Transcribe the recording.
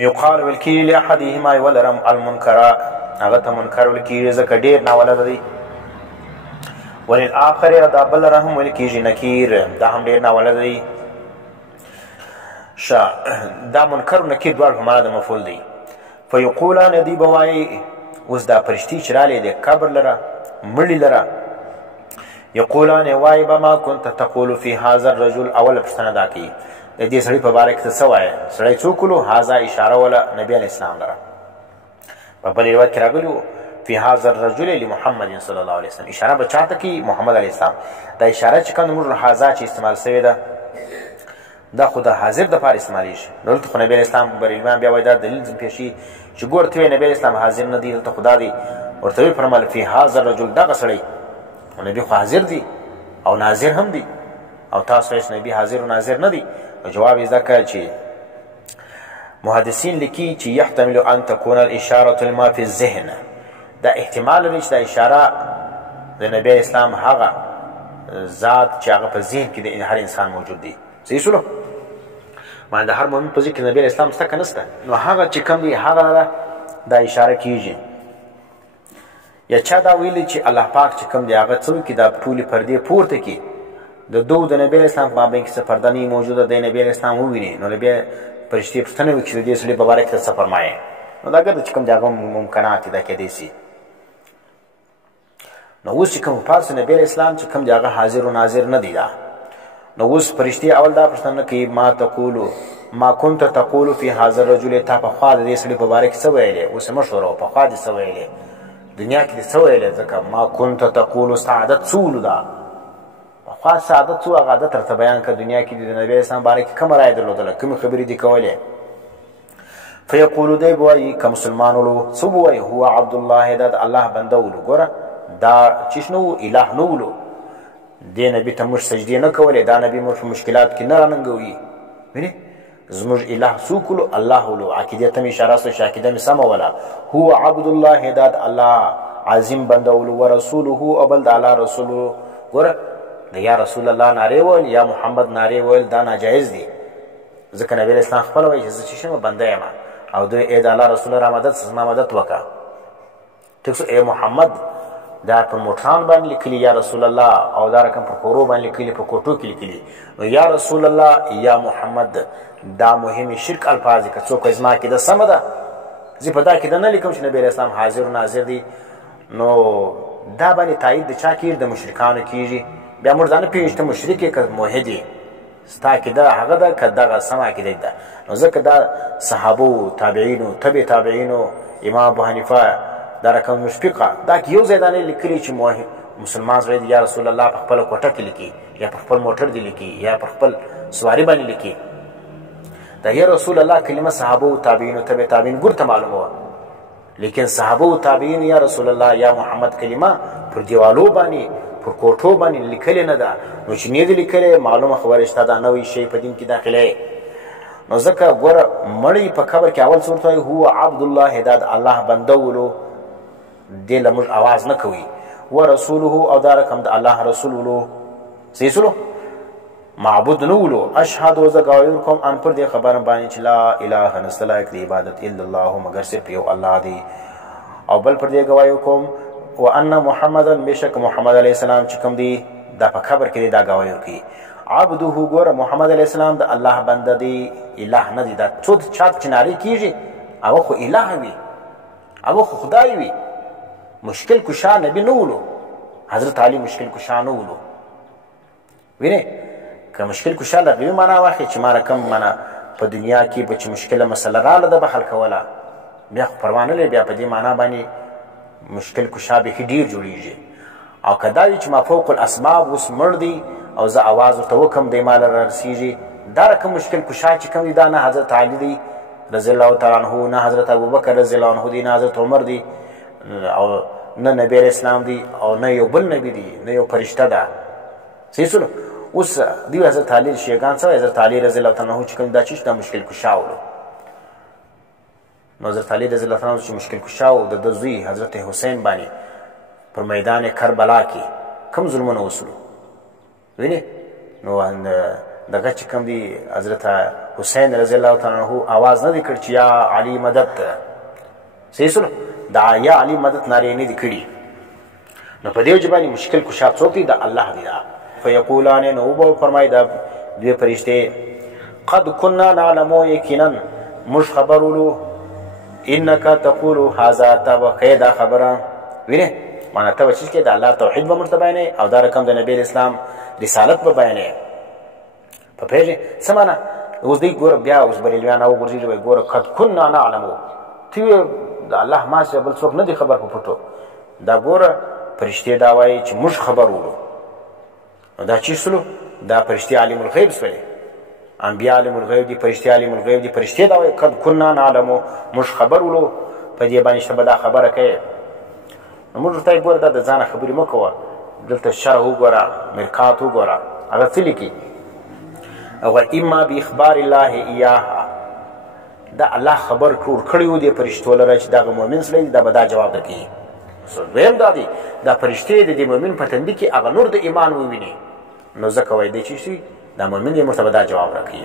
یقال ویل کېږي لاحدهما یوه لرم المنکره هغه ته منکر ویل کېږي ځکه ډېر ناولده دی وللآخر دا بل لره هم ویل کېږي نکیر دا هم ډېر ناولده دی دا منکر و نکیر دواړه په معنا د مفعول دی فیقولان دوی به وایي اوس دا فرشتي چې رالی دی قبر لره مړي لره یقولان وایي به ما کنت تقول فی هذا الرجل اوله پوښتنه دا کوي د دې سړي په باره کې ته څه وایې سړی څوک ولو هذا اشاره وله نبي علیه اسلام لره په بل روایت کې راغلي وو فی هذا الرجل لمحمد صلی الله علیه وسلم اشاره به چاته کوي محمد علیه السلام دا اشاره چې کوم موږ هذا چې استعمال شوې ده دا خو د حاضر دپاره استعمالیږي دلته خو نبي علیه اسلام بریلمان بیا وایي دا دلیل ځینې پېښ شي چې ګوره ته نبي علیه اسلام حاضر نه دی دلته خو دا دی ورته ویې فرمایل فی هذا الرجل دغه سړی نبي خو حاضر دی او ناظر هم دی او تاسو وایئ نبي حاضر و ناظر نه دی جواب یې ځکه چې محدثین لیکي چې یحتمل ان تکون الاشاره لما فی الذهن دا احتمال لري چې دا اشاره د نبی اسلام هغه ذات چې هغه په ذهن کې د هر انسان موجود دی صحیح شولو معنی د هر مؤمن په ذهن کې نبی اسلام شته که نشته نو هغه چې کوم دی هغه لره دا اشاره کیږي یا چا دا ویلي چې الله پاک چې کوم دی هغه څه وکړي دا ټولې پردې پورته کړي د دو د نبی اسلام په مابین کې څه پرده نه موجوده دی نبی اسلام وویني نو بیا فرشتې پوښتنه وکړي چې د دې سړي په باره کې ته څه فرمایې نو دا ګرده چې کوم دی هغه ممکنات دي دا کېدی شي نو اوس چې کوم پاس نبی اسلام چې کوم دی هغه حاضر و ناظر نه دی دا نو اوس فرشتې اول دا پوښتنه کوي ما تقولو ما كنت تقول فی هذا الرجل تا پخوا د دې سړي په باره کې څه ویلې اوس یې مه ښوروه پخوا دې څه ویلې دنیا کې دې څه ویلې ځکه ما كنت تقول ستا عادت څه ولو دا پخوا ستا عادت څه هغه عادت درته بیان کړه دنیا کې دې د نبي اسلام باره کې کومه رایه درلودله کومې خبرې دې کولې فیقولو دی به وایي که مسلمان ولو څه به وایي هو عبدالله دا د الله بنده ولو ګوره دا چیش نه و اله نه ولو دې نبي ته موږ سجدې نه کولې دا نبي موږ په مشکلات کې نه راننګوي وینې زموږ اله څوک ولو الله ولو عقیدې ته مې اشاره شوه چې عقیده مې سمه وله هو عبدالله دا د الله عظیم بنده ولو ورسوله او بل د الله رسول ولو ګوره د یا رسول الله نارې ویل یا محمد نارې ویل دا ناجایز دي ځکه نبي اسلام خپله وایي چې زه چې شم بنده یم او دوی ای د الله رسول را مدد زما مدد وکړه ټیک شو ای محمد دا پر موټران باندې لیکلي یا رسول الله او دا رقم پر کورو باندې لیکلي په کوټو کې لیکلي نو یا رسول الله یا محمد دا مهم شرک الفاظ که څوک زما کې د سمه ده زه په دا کې د نه لیکم چې نبی اسلام حاضر و ناظر دی نو دا باندې تایید د چا کېږي د مشرکانو کېږي بیا موږ دا نه پوهېږو چې ته مشرک یې که موحد یې ستا عقیده هغه ده که دغه سمه عقیده ده نو ځکه دا صحابو تابعینو تبع تابعینو امام ابو حنیفه دا رقم مشفقه دا کې یو ځای دا نه لیکلي چې مسلمان زړی دی یا رسول الله په خپله کوټه کې لیکي یا په خپل موټر دی لیکي یا په خپل سواري باندې لیکي دا یا رسول الله کلمه صحابو تابعینو تبع تابعین ګورته معلومه وه لیکن صحابو تابعین یا رسول الله یا محمد کلمه پر دیوالو باندې پر کوټو باندې لیکلې نه ده نو چې نه دي لیکلې معلومه خبره شته دا نوی شی په دین کې داخله نو ځکه ګوره مړی په قبر کې اول صورت وایي هو عبدالله دا د الله بنده ولو دې له موږ اواز نه کوي ورسوله او دا رقم د الله رسول ولو صحیح سلو معبود نه ولو اشهد و زه ګواهي ورکوم ان پر دې خبره باندې چې لا اله نشته لایق د عبادت الا الله مګر صرف یو الله دی او بل پر دې ګواهي ورکوم وان محمدا بشک محمد علیه السلام چې کوم دی دا په خبر کې دا ګواهي ورکوي عبده ګوره محمد علیه السلام د الله بنده دی اله نه دی دا څو چاته چې نارې کېږي هغه خو اله وي هغه خو خدای وي مشکل کشا نبی نه ولو حضرت علی مشکل کشا نه ولو وینې که مشکل کشا لغوي معنا واخلي چې ما رقم معنا په دنیا کې به چې مشکله مسله راله ده به حل کوله بیا خو پروا نه لري بیا په دې معنا باندې مشکل کشا بیخي ډېر جوړېږي او که دا وي چې ما فوق الاسباب اوس مړ دی او زه اواز ورته وکړم دی ما له رسېږي دا رقم مشکل کشا چې کوم دی دا نه حضرت علی دی رضی الله تعالی عنه نه حضرت ابوبکر رضی الله عنه دی نه حضرت عمر دی او نه نبی اسلام دی او نه یو بل نبی دی نه یو فرشته ده صحیح سلو اوس دی حضرت علی شیګان څه حضرت علی رضی الله تعالی عنه چې کوم دا چیز دا مشکل کشا ولو نو حضرت علی رضی الله تعالی عنه چې مشکل کشا و د زوی حضرت حسین باندې پر میدان کربلا کې کوم ظلمونه وسلو وینې نو دغه چې کوم دی حضرت حسین رضی الله تعالی عنہ आवाज نه دی کړ چې یا علي مدد صحیح سنو دا یا علي مدد ناری نه دی کړی نو په دې وجبانی مشکل کشا څوک دی دا الله دی دا فیقولان نو به فرمای دا دوی فرشته قد كنا نعلم یقینا مش خبرولو انك تقول هذا تبقى خبره وینه معنا ته چې د الله توحید به مرتبه نه او دا رقم د نبی اسلام رسالت به بیانې په پیژه سمانا اوس دی ګور بیا اوس بریلیان او ګورځي به ګور قد كنا نعلم تی د الله ما څه بل څوک نه دی خبر په پټو دا ګور فرشته دا وایي چې موږ خبرولو دا چې سلو دا فرشته عالم الغیب سره انبیاء عالم الغیب دي فرشته عالم الغیب دي فرشته دا وایي قد كنا نعلم موږ خبرولو په دې باندې شته دا خبره کوي موږ ته ګور دا د ځان خبرې مکوه دلته شرح وګوره مرکات وګوره هغه څه لیکي او اما باخبار الله ایاها دا الله خبر ټول کړیو دی فرشتو لره چې دا مؤمن سره دا به دا جواب درکړي ویم دا دی دا فرشته د مؤمن په تندي کې هغه نور د ایمان وویني نو ځکه وای دی چې دا مؤمن یې مرتبه دا جواب راکړي